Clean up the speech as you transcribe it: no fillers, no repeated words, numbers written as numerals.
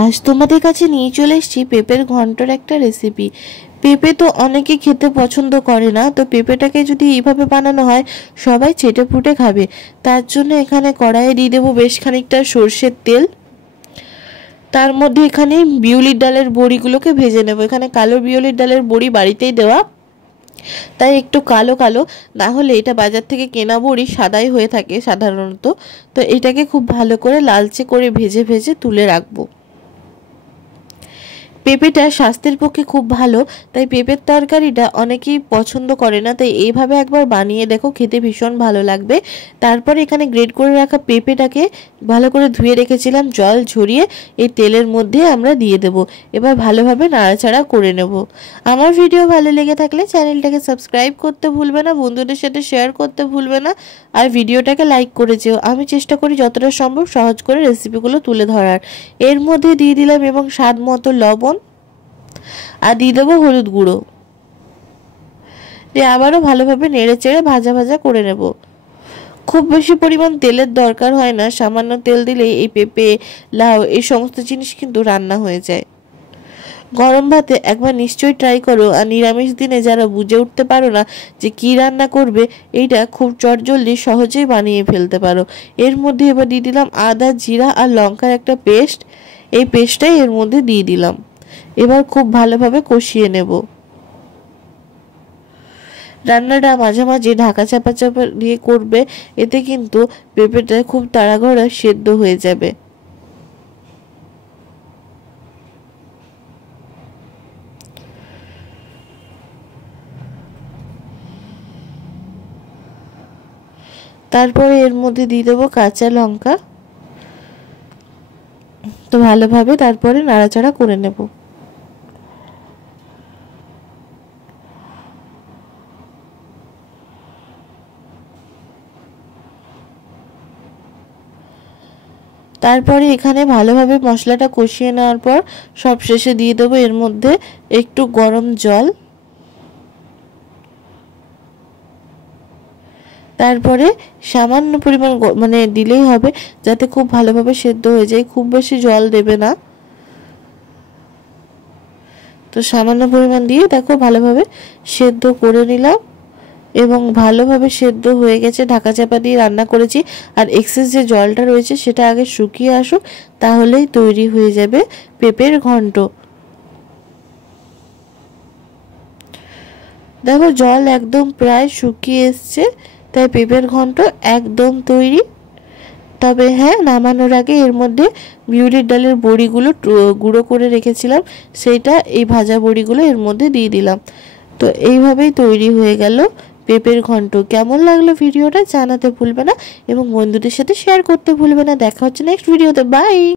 আজ তোমাদের কাছে নিয়ে চলে এসেছি পেঁপের ঘন্টর একটা রেসিপি। পেঁপে তো অনেকে খেতে পছন্দ করে না, তো পেঁপেটাকে যদি এইভাবে বানানো হয় সবাই চেটে পুটে খাবে। তার জন্য এখানে কড়াইয়ে দিয়ে দেবো বেশ খানিকটা সর্ষের তেল। তার মধ্যে এখানে বিউলির ডালের বড়িগুলোকে ভেজে নেব। এখানে কালো বিউলির ডালের বড়ি বাড়িতেই দেওয়া, তাই একটু কালো কালো, না হলে এটা বাজার থেকে কেনা বড়ি সাদাই হয়ে থাকে সাধারণত। তো এটাকে খুব ভালো করে লালচে করে ভেজে ভেজে তুলে রাখবো। পেঁপেটা স্বাস্থ্যের পক্ষে খুব ভালো, তাই পেঁপের তরকারিটা অনেকেই পছন্দ করে না, তাই এইভাবে একবার বানিয়ে দেখো, খেতে ভীষণ ভালো লাগবে। তারপরে এখানে গ্রেট করে রাখা পেঁপেটাকে ভালো করে ধুয়ে রেখেছিলাম, জল ঝরিয়ে এই তেলের মধ্যে আমরা দিয়ে দেব। এবার ভালোভাবে নাড়াচাড়া করে নেব। আমার ভিডিও ভালো লেগে থাকলে চ্যানেলটাকে সাবস্ক্রাইব করতে ভুলবে না, বন্ধুদের সাথে শেয়ার করতে ভুলবে না, আর ভিডিওটাকে লাইক করে যেও। আমি চেষ্টা করি যতটা সম্ভব সহজ করে রেসিপিগুলো তুলে ধরার। এর মধ্যে দিয়ে দিলাম এবং স্বাদ মতো লবণ, আর দিয়ে দেবো হলুদ গুঁড়ো, দিয়ে আবারও ভালোভাবে নেড়ে চেড়ে ভাজা ভাজা করে নেব। খুব বেশি পরিমাণ তেলের দরকার হয় না, সামান্য তেল দিলেই এই পেঁপে, লাউ এই সমস্ত জিনিস কিন্তু রান্না হয়ে যায়। গরম ভাতে একবার নিশ্চয়ই ট্রাই করো। আর নিরামিষ দিনে যারা বুঝে উঠতে পারো না যে কি রান্না করবে, এইটা খুব চটজলদি সহজেই বানিয়ে ফেলতে পারো। এর মধ্যে এবার দিয়ে দিলাম আদা, জিরা আর লঙ্কার একটা পেস্ট। এই পেস্টটাই এর মধ্যে দিয়ে দিলাম। এবার খুব ভালোভাবে কষিয়ে নেব। রান্নাটা মাঝে মাঝে ঢাকা চাপা চাপা দিয়ে করবে, এতে কিন্তু পেঁপেটা খুব তাড়াহুড়ো সেদ্ধ হয়ে যাবে। তারপরে এর মধ্যে দিয়ে দেবো কাঁচা লঙ্কা। তো ভালোভাবে তারপরে নাড়াচাড়া করে নেব। তারপরে এখানে ভালোভাবে মশলাটা কষিয়ে নেওয়ার পর সবশেষে দিয়ে দেবো এর মধ্যে একটু গরম জল। তারপরে সামান্য পরিমাণ মানে দিলেই হবে, যাতে খুব ভালোভাবে সেদ্ধ হয়ে যায়। খুব বেশি জল দেবে না। তো সামান্য পরিমাণ দিয়ে দেখো ভালোভাবে সেদ্ধ করে নিলাম এবং ভালোভাবে সেদ্ধ হয়ে গেছে। ঢাকা চাপা দিয়ে রান্না করেছি, আর এক্সেস যে জলটা রয়েছে সেটা আগে শুকিয়ে আসুক, তাহলেই তৈরি হয়ে যাবে পেঁপের ঘন্ট। দেখো জল একদম প্রায় শুকিয়ে এসছে, তাই পেঁপের ঘন্ট একদম তৈরি। তবে হ্যাঁ, নামানোর আগে এর মধ্যে বিউলির ডালের বড়িগুলো গুঁড়ো করে রেখেছিলাম, সেইটা এই ভাজা বড়িগুলো এর মধ্যে দিয়ে দিলাম। তো এইভাবেই তৈরি হয়ে গেল পেঁপের ঘন্ট। কেমন লাগলো ভিডিওটা জানাতে ভুলবে না এবং বন্ধুদের সাথে শেয়ার করতে ভুলবে না। দেখা হচ্ছে নেক্সট ভিডিওতে। বাই।